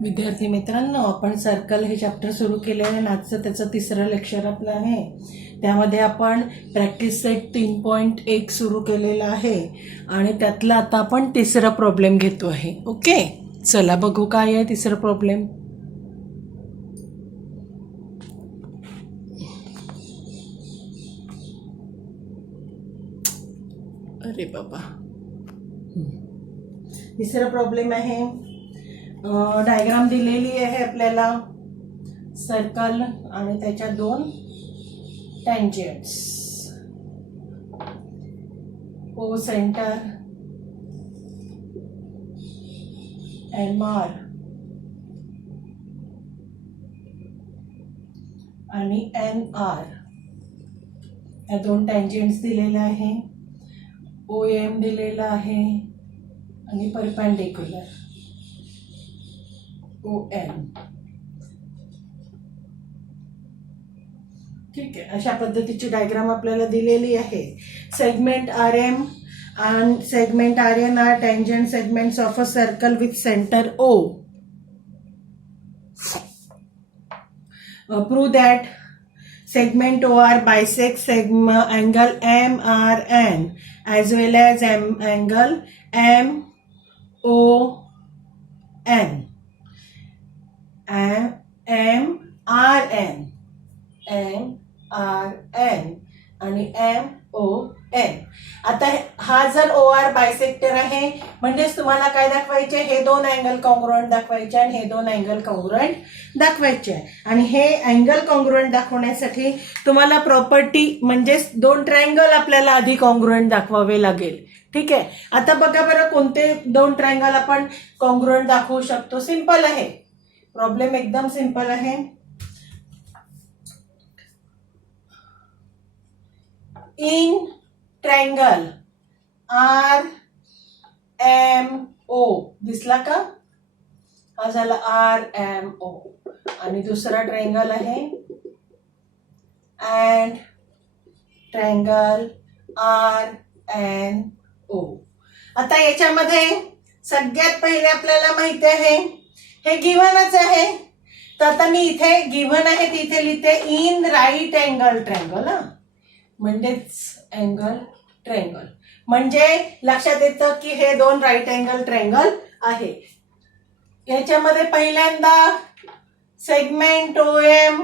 विद्यार्थी मित्रांनो, आपण सर्कल हे चॅप्टर सुरू केले आहे. आजचं त्याचं तिसरं लेक्चर आपलं आहे. त्यामध्ये आपण प्रॅक्टिस सेट 3.1 सुरू केलेला आहे आणि त्यातला आता आपण तिसरा प्रॉब्लेम घेतो आहे. ओके, चला बघू काय आहे तिसरा प्रॉब्लेम. अरे बाबा, तिसरा प्रॉब्लेम आहे. डायग्राम दिलेली आहे आपल्याला, सर्कल आणि त्याच्या दोन टँजेंट्स. ओ सेंटर MR आणि NR या दोन टँजेंट्स दिलेल्या आहे. OM दिलेला आहे आणि परपेंडिक्युलर OM. ठीक आहे, अशा पद्धतीची डायग्राम आपल्याला दिलेली आहे. Segment RM and segment RN are tangent segments of a circle with center O. Prove that segment OR bisects angle MRN as well as angle MON. MRN आणि MON. आता हा जर OR बायसेक्टर आहे म्हणजेच तुम्हाला काय दाखवायचे, हे दोन अँगल कॉन्ग्रुएंट दाखवायचे आणि हे दोन अँगल कॉन्ग्रुएंट दाखवायचे. आणि हे अँगल कॉन्ग्रुएंट दाखवण्यासाठी तुम्हाला प्रॉपर्टी म्हणजेच दोन ट्रायंगल आपल्याला आधी कॉन्ग्रुएंट दाखवावे लागेल. ठीक आहे, आता बघा बरं कोणते दोन ट्रायंगल आपण कॉन्ग्रुएंट दाखवू शकतो. सिंपल आहे, प्रॉब्लेम एकदम सिंपल आहे. इन ट्रायंगल RMO दिसला का? हा झाला RMO. आणि दुसरा ट्रायंगल आहे अँड ट्रायंगल RNO. आता याच्यामध्ये सगळ्यात पहिले आपल्याला माहिती आहे हे गिव्हनच आहे. तर आता मी इथे गिव्हन आहे तिथे लिहिते इन राईट अँगल ट्रायंगल. म्हणजेच अँगल ट्रायंगल म्हणजे लक्षात येतं की हे दोन राईट अँगल ट्रायंगल आहे. याच्यामध्ये पहिल्यांदा segment OM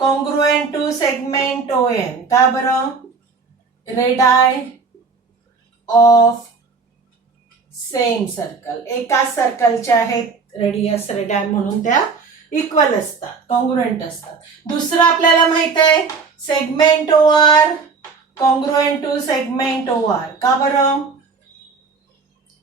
congruent to segment ON. का बरं? रेडाय ऑफ सेम सर्कल, एकाच सर्कलच्या आहेत रेडियस रेडाय म्हणून त्या इक्वल असतात, कॉन्ग्रुएंट असतात. दुसरं आपल्याला माहित आहे segment OR congruent to segment OR. का बरं?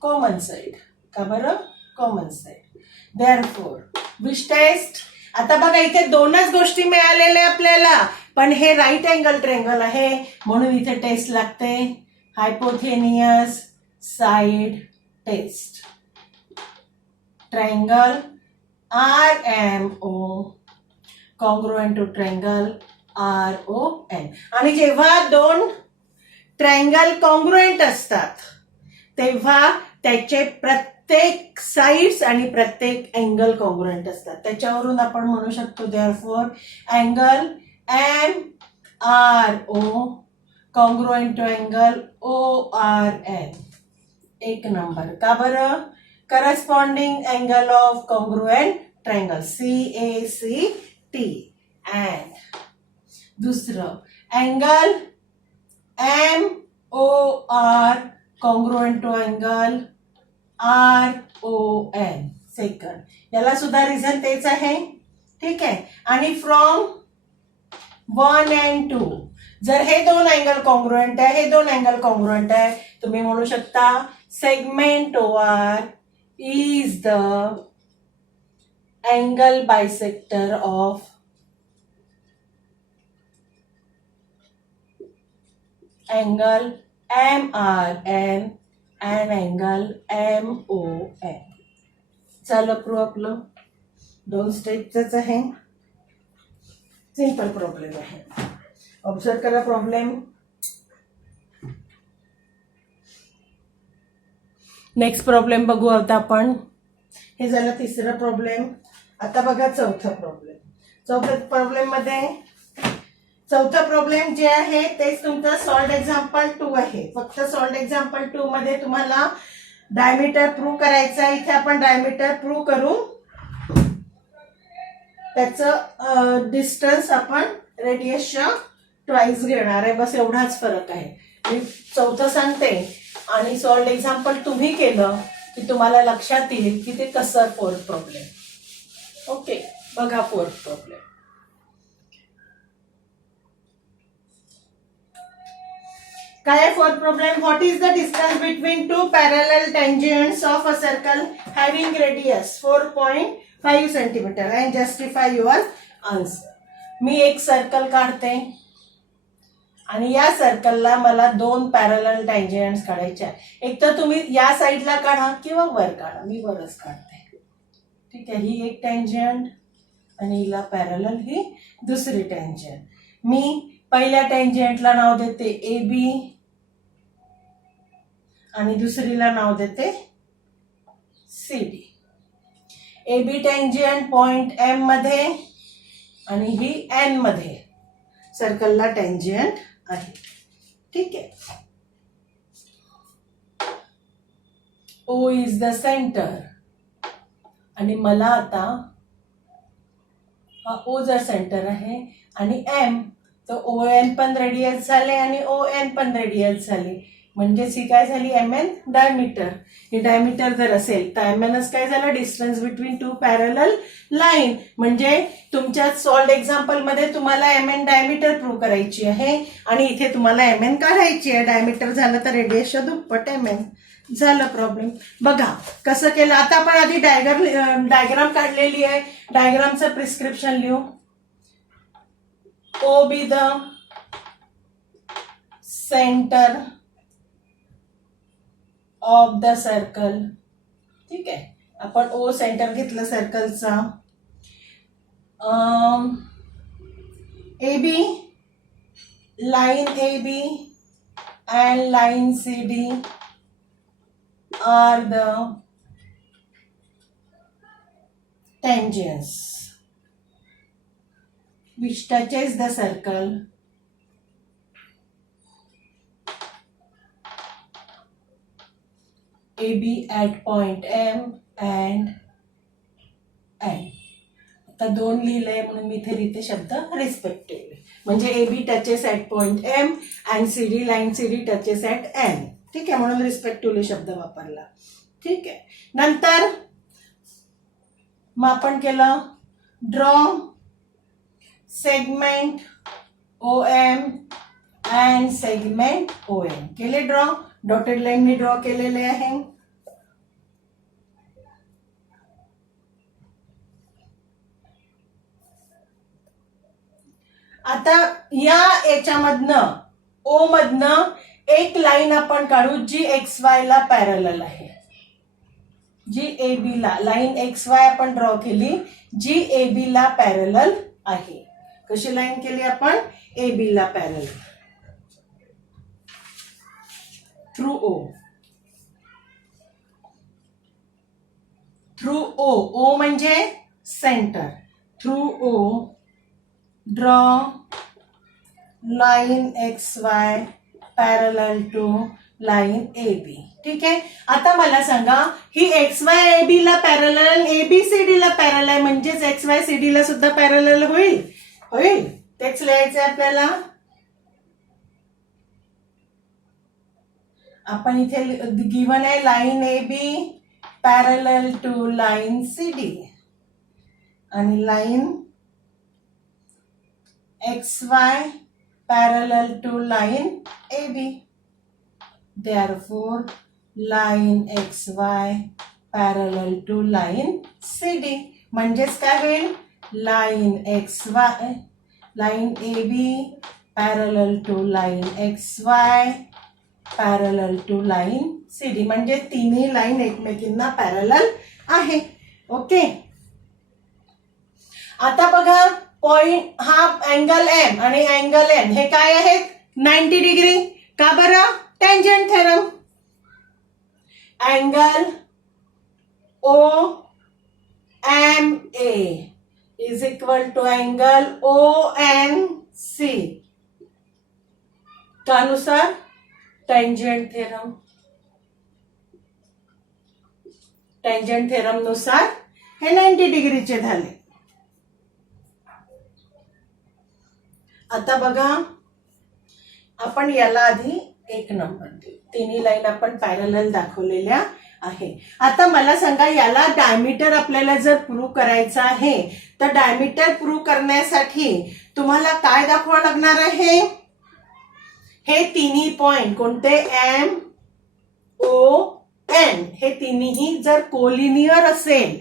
Common side. का बरं? Common side. Therefore which test. आता बघा इथे दोनच गोष्टी मिळालेल्या आपल्याला, पण हे राईट अँगल ट्रायंगल आहे म्हणून इथे टेस्ट लागते, hypotenuse side test. Triangle RMO congruent to triangle RON. आणि जेव्हा दोन ट्रायंगल कॉन्ग्रुएंट असतात तेव्हा त्याचे प्रत्येक साइड्स आणि प्रत्येक अँगल कॉन्ग्रुएंट असतात. त्याच्यावरून आपण म्हणू शकतो therefore angle MRO congruent to angle ORN. एक नंबर. का बरं? Corresponding angle of congruent triangle CACT. And दुसरं angle MOR congruent to angle RON. Second, याला सुद्धा रिझन तेच आहे. ठीक आहे, आणि फ्रॉम 1 and 2 जर हे दोन अँगल कॉन्ग्रुएंट आहे, हे दोन अँगल कॉन्ग्रुएंट आहे, तुम्ही म्हणू शकता segment OR is the angle bisector of angle MRN and angle MON. चला प्रूव्ह आपलं दोन स्टेपच आहे. सिंपल प्रॉब्लेम आहे. ऑब्झर्व करा प्रॉब्लेम. नेक्स्ट प्रॉब्लेम बघू आता आपण. हे झालं तिसरं प्रॉब्लेम. आता बघा चौथा प्रॉब्लेम. चौथा प्रॉब्लेम जे आहे तेच तुमचं सॉल्व्ड एक्झाम्पल 2 आहे. फक्त सॉल्व्ड एक्झाम्पल 2 मध्ये तुम्हाला डायमीटर प्रूव्ह करायचा आहे. इथे आपण डायमीटर प्रूव्ह करू, त्याचं डिस्टन्स आपण रेडियसच्या ट्वाइस घेणार आहे. बस एवढाच फरक आहे. मी चौथं सांगते आणि सॉल्व्ड एक्झाम्पल तुम्ही केलं की तुम्हाला लक्षात येईल की ते कसं फोर्थ प्रॉब्लेम. ओके, बघा फोर्थ प्रॉब्लेम. काय आहे fourth problem? What is the distance between two parallel tangents of a circle having radius 4.5 centimetre and justify your answer. मी एक सर्कल काढते आणि या सर्कलला मला 2 पॅरलल टँजेंट्स काढायचे आहे. एक तर तुम्ही या साईडला काढा किंवा वर काढा. मी वरच काढते. ठीक आहे, ही एक टँजंट आणि हिला पॅरलल ही दुसरी टँजंट. मी पहिल्या टँजंटला नाव देते ए बी आणि दुसरीला नाव देते C D. A B tangent point M मध्ये आणि ही एन मध्ये सर्कलला टँजंट आहे. ठीक आहे. ओ इज द सेंटर आणि मला आता हा ओ जर सेंटर आहे आणि एम, तर ओ एन पण रेडियस झाले आणि ओ एन पण रेडियस झाले. म्हणजेच ही काय झाली? M N diameter. ही डायमीटर जर असेल तर एम एनच काय झालं? Distance between two parallel line. म्हणजे तुमच्या सॉल्व्ड एक्झाम्पल मध्ये तुम्हाला एम एन डायमीटर प्रूव्ह करायची आहे आणि इथे तुम्हाला एम एन काढायची आहे. डायमीटर झालं तर रेडियसच्या दुप्पट एम एन झालं प्रॉब्लेम. बघा कसं केलं. आता आपण आधी डायग्राम काढलेली आहे. डायग्रामचं प्रिस्क्रिप्शन लिहू. O be the centre of the circle. ठीक आहे, आपण ओ सेंटर घेतलं सर्कलचा. A B, line A B and line C D are the tangents which touches the circle AB at point M and N. आता 2 लिहिलंय म्हणून मी इथे लिहिते शब्द रिस्पेक्टिव्हली. म्हणजे AB touches at point M and CD, line CD touches at N. ठीक आहे, म्हणून रिस्पेक्टिव्हली शब्द वापरला. ठीक आहे. नंतर मग आपण केलं draw segment O M and segment O N. केले ड्रॉ. डॉटेड लाईनने ड्रॉ केलेले आहे. आता या याच्यामधनं ओ मधनं एक लाईन आपण काढू जी एक्स वाय ला पॅरलल आहे. जी ए बी ला, लाईन एक्स वाय आपण ड्रॉ केली जी ए बी ला पॅरलल आहे. कशी लाईन केली आपण? ए बी ला parallel through O. Through O, O म्हणजे centre. Through O draw line X Y parallel to line A B. ठीक आहे. आता मला सांगा, ही एक्स वाय ए बी ला parallel, A B C D ला पॅरलल आहे, म्हणजेच एक्स वाय सी डी ला सुद्धा पॅरलल होईल. होईल, तेच लिहायचंय आपल्याला. आपण इथे गिव्हन आहे line A B parallel to line C D आणि line X Y parallel to line AB. Therefore, line XY parallel to line CD. म्हणजेच काय होईल? line XY, line AB parallel to line XY parallel to line CD. म्हणजे तिन्ही line एकमेकींना parallel आहे. Okay. आता बघा, पॉइंट हा अँगल एम आणि अँगल एन हे काय आहेत? 90 डिग्री. का बरं? Tangent theorem. Angle O A is equal to angle ONC. त्यानुसार टँजंट थेरम नुसार हे 90 डिग्रीचे झाले. आता बघा, आपण याला आधी 1 नंबर देऊ. तिन्ही लाईन आपण पॅरलल दाखवलेल्या आहे. आता मला सांगा, याला डायमीटर आपल्याला जर प्रूव्ह करायचं आहे तर डायमीटर प्रूव्ह करण्यासाठी तुम्हाला काय दाखवावं लागणार आहे? हे तिन्ही पॉइंट कोणते? एम ओ एन हे तिन्ही जर कोलिनियर असेल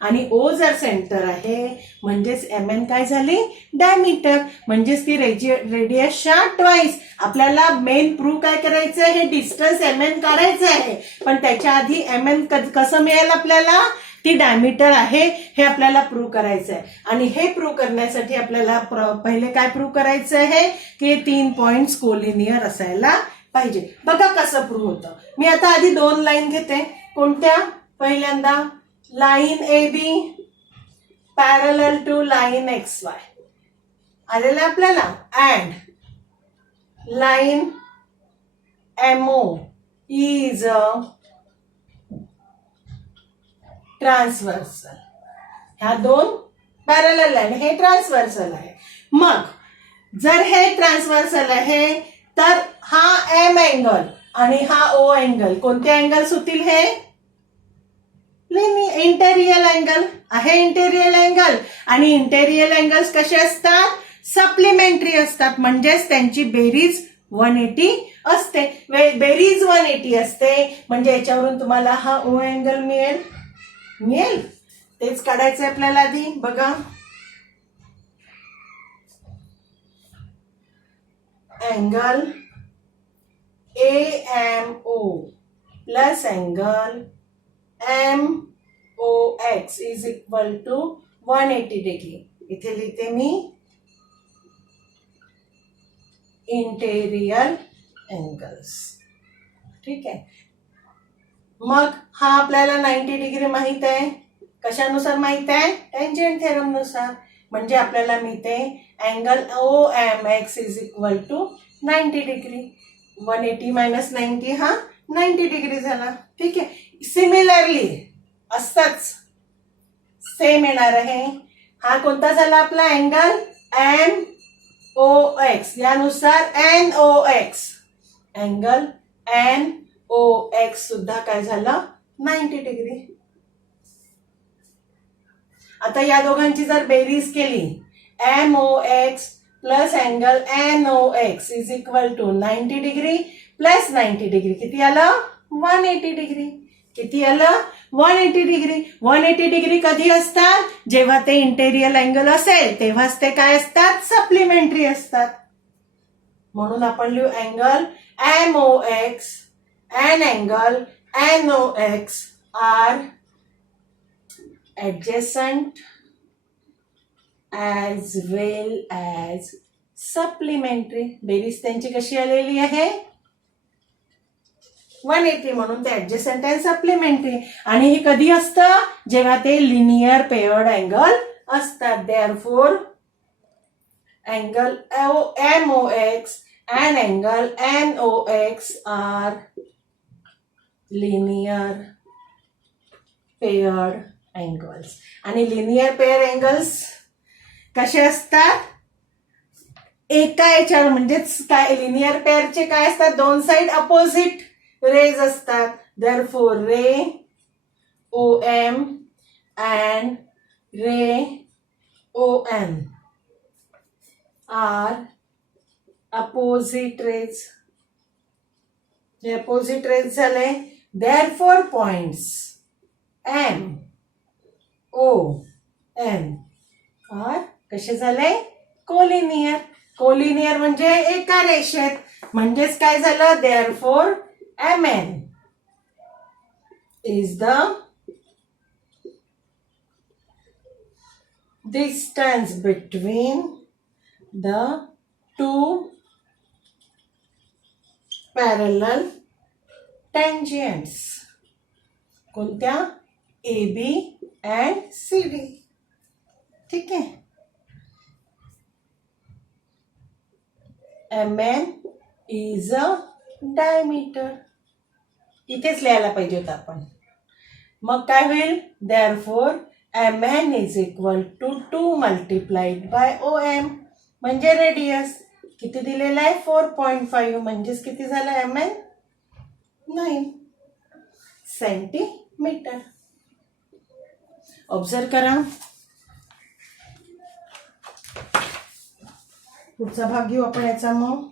आणि ओ जर सेंटर आहे म्हणजेच एम एन काय झाली? डायमीटर. म्हणजेच ती रेडियसच्या ट्वाइस. आपल्याला मेन प्रूव्ह काय करायचं आहे? हे डिस्टन्स एम एन काढायचं आहे, पण त्याच्या आधी एम एन कसं मिळेल आपल्याला? ती डायमीटर आहे हे आपल्याला प्रूव्ह करायचं आहे. आणि हे प्रूव्ह करण्यासाठी आपल्याला पहिले काय प्रूव्ह करायचं आहे? की 3 पॉइंट्स कोलिनियर असायला पाहिजे. बघा कसं प्रूव्ह होतं. मी आता आधी 2 लाईन घेते. कोणत्या? पहिल्यांदा line A B parallel to line X Y आलेलं आपल्याला. And line MO is transversal. ह्या 2 पॅरलल लाईन, हे ट्रान्सव्हर्सल आहे. मग जर हे ट्रान्सव्हर्सल आहे तर हा एम अँगल आणि हा ओ अँगल कोणते अँगल्स होतील? हे इंटेरियल अँगल आहे. इंटेरियल अँगल आणि इंटेरियल अँगल्स कसे असतात? सप्लिमेंटरी असतात. म्हणजेच त्यांची बेरीज 180 असते. बेरीज 180 असते म्हणजे याच्यावरून तुम्हाला हा ओ अँगल मिळेल. तेच काढायचंय आपल्याला आधी. बघा, angle AMO plus angle MOX is equal to 180 degree. इथे लिहिते मी इंटेरियर अँगल्स. ठीक आहे. मग हा आपल्याला 90 डिग्री माहित आहे. कशानुसार माहित आहे? टँजंट थेरम नुसार. म्हणजे आपल्याला मिळते angle OMX is equal to 90 degree. 180 minus 90 हा 90 डिग्री झाला. ठीक आहे. सिमिलरली असंच सेम येणार आहे. हा कोणता झाला आपला अँगल? MOX. यानुसार NOX अँगल NOX सुद्धा काय झाला? 90 डिग्री. आता या दोघांची जर बेरीज केली, MOX plus angle NOX is equal to 90 degree plus 90 degree किती आलं? 180 डिग्री. किती आलं? 180 डिग्री. 180 डिग्री कधी असतात? जेव्हा ते इंटेरियर अँगल असेल तेव्हाच ते काय असतात? सप्लिमेंटरी असतात. म्हणून आपण लिहू angle MOX and angle NOX are adjacent as well as supplementary. बेरीज त्यांची कशी आलेली आहे? 180. म्हणून ते ऍडजसेंट अँड सप्लिमेंटरी. आणि हे कधी असतं? जेव्हा ते लिनियर पेयर्ड अँगल असतात. Therefore angle MOX and angle NOX are linear paired angles. आणि लिनियर पेअर अँगल्स कसे असतात? एका याच्यावर म्हणजेच काय लिनियर पेअरचे काय असतात? 2 साइड अपोजिट रेज असतात. Therefore ray OM and ray ON are opposite rays. हे अपोजिट रेज झाले. Therefore points M O N are कसे झाले? कोलिनियर. कोलिनियर म्हणजे एका रेषेत. म्हणजेच काय झालं? Therefore MN is the distance between the two parallel tangents. कोणत्या? AB and CD. ठीक आहे. mn is a diameter. इथेच लिहायला पाहिजे होतं आपण. मग काय होईल? Therefore mn is equal to 2 multiplied by om म्हणजे रेडियस. किती दिलेला आहे? 4.5. म्हणजेच किती झालं mn? 9 सेंटीमीटर. ऑब्झर्व करा. पुढचा भाग घेऊ आपण याचा. मग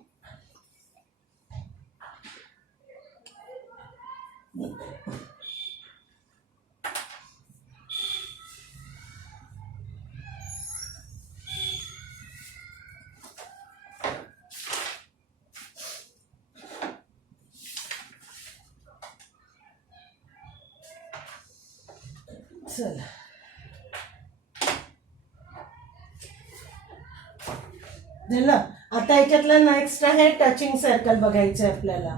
चला झालं. आता याच्यातलं नेक्स्ट आहे टचिंग सर्कल बघायचं आहे आपल्याला.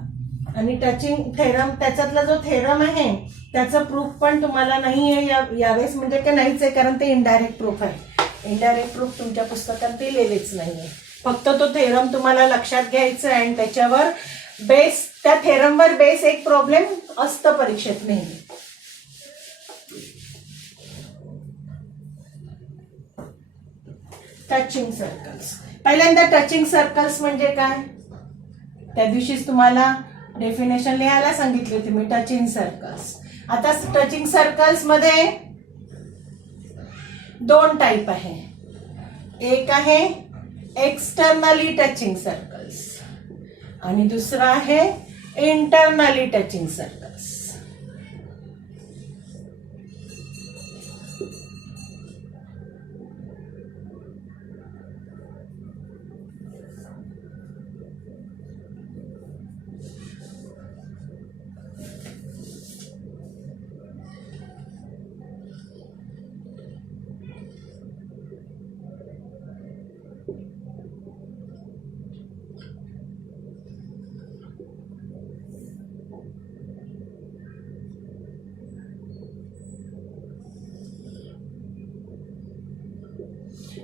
आणि टचिंग थेरम, त्याच्यातला जो थेरम आहे त्याचं प्रूफ पण तुम्हाला नाही आहे यावेळेस, म्हणजे काय नाहीच आहे, कारण ते इनडायरेक्ट प्रूफ आहे. इनडायरेक्ट प्रूफ तुमच्या पुस्तकात दिलेलेच नाहीये. फक्त तो थेरम तुम्हाला लक्षात घ्यायचा आहे आणि त्याच्यावर बेस, त्या थेरमवर बेस एक प्रॉब्लेम असतं परीक्षेत नेहमी. Touching circles. पहिल्यांदा टचिंग सर्कल्स म्हणजे काय? त्या दिवशीच तुम्हाला डेफिनेशन लिहायला सांगितली होती मी. Touching circles. आता टचिंग सर्कल्स मध्ये 2 टाइप आहे. एक आहे एक्सटर्नली टचिंग सर्कल्स आणि दुसरा आहे इंटरनली टचिंग सर्कल्स.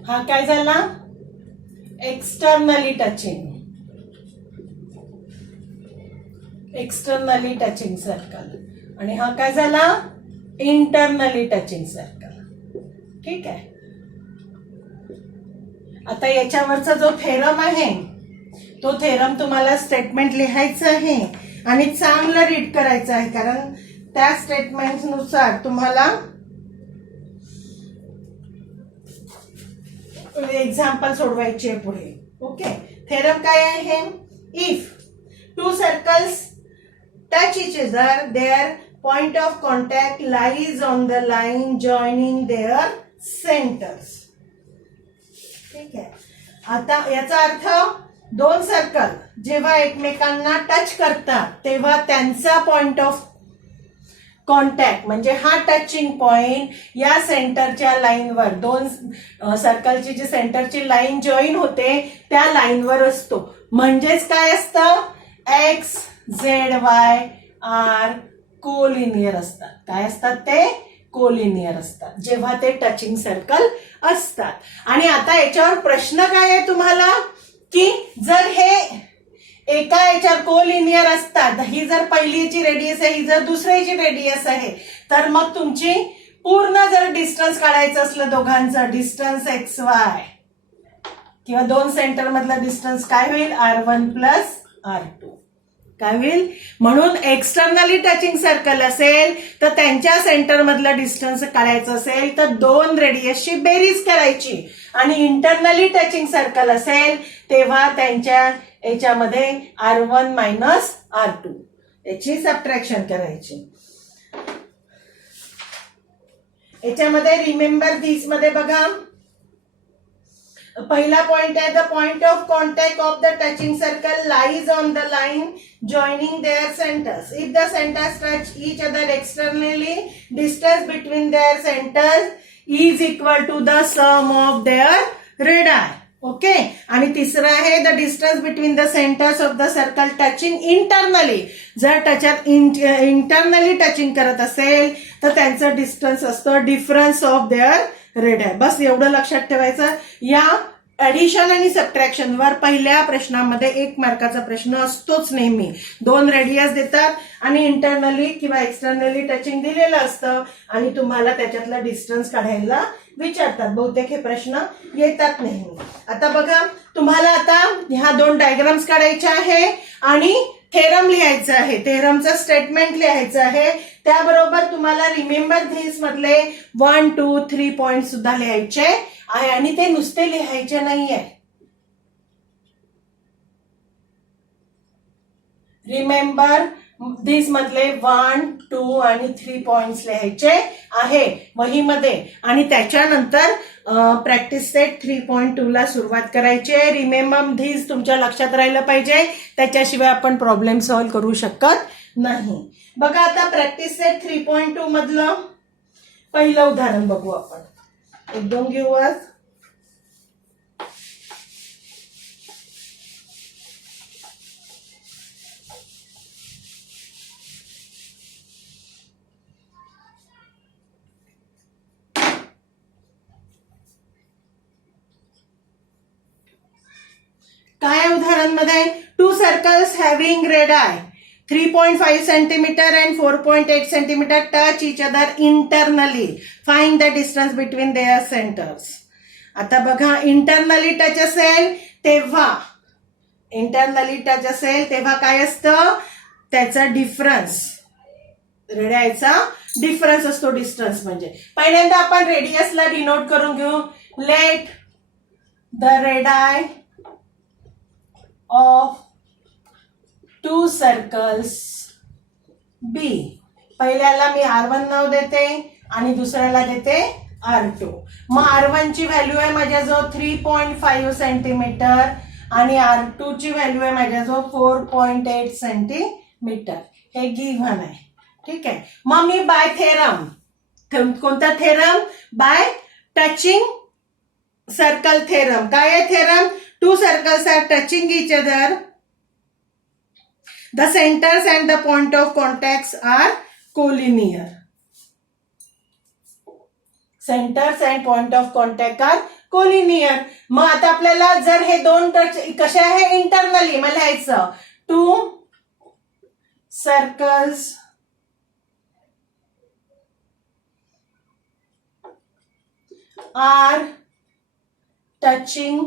हा काय झाला? Externally touching. Externally touching circle. आणि हा काय झाला? Internally touching circle. ठीक आहे. आता याच्यावरचा जो थेरम आहे तो थेरम तुम्हाला स्टेटमेंट लिहायचं आहे आणि चांगलं रीड करायचं आहे, कारण त्या स्टेटमेंटनुसार तुम्हाला एक्झाम्पल सोडवायचे पुढे. ओके. थेरम काय आहे? If 2 circles touch each other, their point of contact lies on the line joining their centres. ठीक आहे. आता याचा अर्थ 2 सर्कल जेव्हा एकमेकांना टच करतात तेव्हा त्यांचा पॉइंट ऑफ कॉन्टॅक्ट म्हणजे हा टचिंग पॉइंट या सेंटरच्या लाईनवर, 2 सर्कलची जी सेंटरची लाईन जॉईन होते त्या लाईनवर असतो. म्हणजेच काय असतं? X Z Y are collinear असतात. काय असतात ते? कोलिनियर असतात जेव्हा ते टचिंग सर्कल असतात. आणि आता याच्यावर प्रश्न काय आहे तुम्हाला, की जर हे एका याच्यावर कोलिनियर असतात, ही जर पहिलीची रेडियस आहे, ही जर दुसऱ्याची रेडियस आहे, तर मग तुमची पूर्ण जर डिस्टन्स काढायचं असलं दोघांचं, डिस्टन्स एक्स वाय किंवा 2 सेंटर मधला डिस्टन्स काय होईल? R1 प्लस R2 काय होईल? म्हणून एक्सटर्नली टचिंग सर्कल असेल तर त्यांच्या सेंटर मधला डिस्टन्स काढायचं असेल तर 2 रेडियसची बेरीज करायची, आणि इंटरनली टचिंग सर्कल असेल तेव्हा त्यांच्या याच्यामध्ये R1 मायनस R2 याची सबट्रॅक्शन करायची. याच्यामध्ये रिमेंबर दिस मध्ये बघा, पहिला पॉइंट आहे the point of contact of the touching circle lies on the line joining their centres. If the centres touch each other externally, distance between their centres is equal to the sum of their radii. Okay. आणि तिसरा आहे the distance between the centres of the circle touching internally. जर टचर internally touching करत असेल तर त्यांचं distance असतं डिफरन्स ऑफ देअर रेडियाय. बस एवढं लक्षात ठेवायचं. या ऍडिशन आणि सबट्रॅक्शन वर पहिल्या प्रश्नामध्ये 1 मार्काचा प्रश्न असतोच नेहमी. 2 रेडियस देतात आणि इंटरनली किंवा एक्सटर्नली टचिंग दिलेलं असतं आणि तुम्हाला त्याच्यातला डिस्टन्स काढायला विचारतात. बहुतेक हे प्रश्न येतात नेहमी. आता बघा, तुम्हाला आता ह्या 2 डायग्राम्स काढायच्या आहे आणि थेरम लिहायचं आहे. थेरमचं स्टेटमेंट लिहायचं आहे. त्याबरोबर तुम्हाला रिमेंबर धिस मधले 1, 2, 3 पॉइंट सुद्धा लिहायचे आहे आणि ते नुसते लिहायचे नाहीये. रिमेंबर धिस मधले 1, 2 आणि 3 पॉइंट्स लिहायचे आहे वहीमध्ये आणि त्याच्यानंतर प्रॅक्टिस सेट 3.2 ला सुरुवात करायची आहे. रिमेंबर धिस तुमच्या लक्षात राहिलं पाहिजे, त्याच्याशिवाय आपण प्रॉब्लेम सॉल्व्ह करू शकत नाही. बघा, आता प्रॅक्टिस सेट 3.2 मधलं पहिलं उदाहरण बघू आपण. 1-2 घेऊ आज. काय उदाहरण मध्ये 2 circles having radii 3.5 centimetre and 4.8 centimetre touch each other internally. Find the distance between their centers. आता बघा, इंटरनली टच असेल तेव्हा काय असतं, त्याचा डिफरन्स, रेडियाचा डिफरन्स असतो. डिस्टन्स म्हणजे पहिल्यांदा आपण रेडियसला डिनोट करून घेऊ. Let the radii of 2 circles B. पहिल्याला मी R1 नाव देते आणि दुसऱ्याला देते R2. मग R1 ची व्हॅल्यू आहे माझ्याजवळ 3.5 सेंटीमीटर आणि R2 ची व्हॅल्यू आहे माझ्याजवळ 4.8 सेंटीमीटर. हे गिव्हन आहे. ठीक आहे. मग मी बाय थेरम, कोणता theorem? Bye touching circle theorem. काय आहे theorem? 2 circles are touching each other. The centers and the point of contacts are collinear. Centers and point of contact are collinear. मग आता आपल्याला जर हे 2 टच कसे आहे, इंटरनली मग लिहायचं 2 circles are touching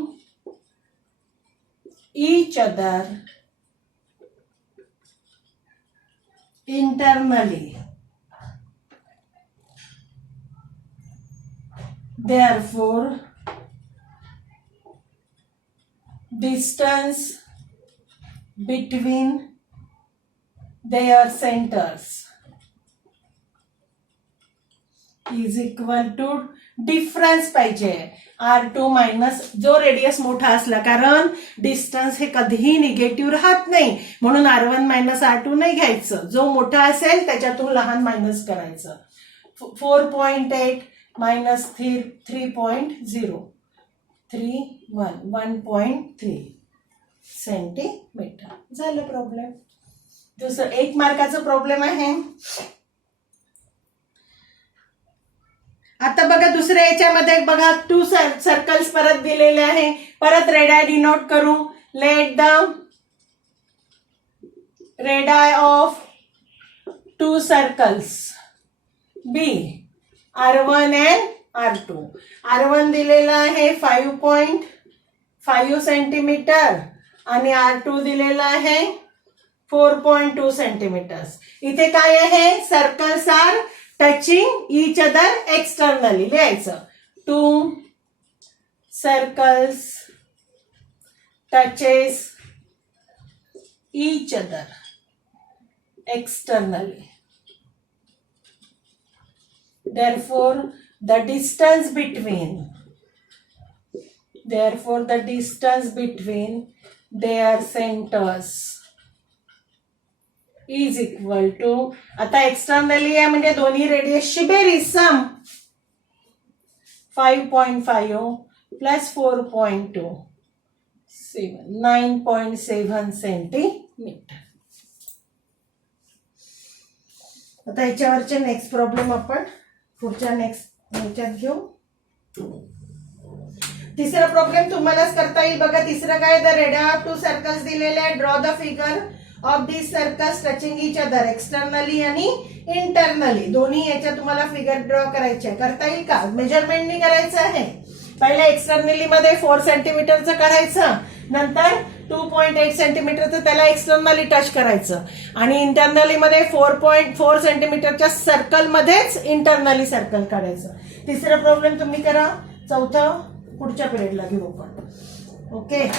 each other internally. Therefore, distance between their centers is equal to difference पाहिजे R2 मायनस जो रेडियस मोठा असला, कारण डिस्टन्स हे कधीही निगेटिव्ह राहत नाही म्हणून R1 मायनस R2 नाही घ्यायचं. जो मोठा असेल त्याच्यातून लहान मायनस करायचं. 4.8 मायनस 3.0 1.3 सेंटीमीटर झालं प्रॉब्लेम. दुसरं 1 मार्काचा प्रॉब्लेम आहे. आता बघा, दुसऱ्या याच्यामध्ये बघा 2 सर्कल्स परत दिलेले आहे. परत रेडाय डिनोट करू. Let the radii of 2 circles be R1 and R2. R1 दिलेला आहे 5.5 सेंटीमीटर आणि R2 दिलेला आहे 4.2 सेंटीमीटर. इथे काय आहे, circles are touching each other externally. लिहायचं 2 circles touches each other externally. Therefore, the distance between their centers is equal to, आता एक्सटर्नली आहे म्हणजे दोन्ही रेडियसची बेरीज, सम 5.5 प्लस 4.2 9.7 सेंटीमीटर. आता याच्यावरचे नेक्स्ट प्रॉब्लेम आपण पुढच्या नेक्स्ट ह्याच्यात घेऊ. तिसरा प्रॉब्लेम तुम्हालाच करता येईल बघा. तिसरं काय, the radii of to circles दिलेले आहे. Draw the figure of this circles touching each other, externally आणि इंटरनली. दोन्ही याच्या तुम्हाला फिगर ड्रॉ करायचे आहे. करता येईल का? मेजरमेंटनी करायचं आहे. पहिले एक्सटर्नली मध्ये 4 सेंटीमीटरचं काढायचं, नंतर 2.8 सेंटीमीटरचं त्याला एक्सटर्नली टच करायचं, आणि इंटरनली मध्ये 4.4 सेंटीमीटरच्या सर्कल मध्येच इंटरनली सर्कल काढायचं. तिसरा प्रॉब्लेम तुम्ही करा. चौथं पुढच्या पिरियडला घेऊ आपण. ओके.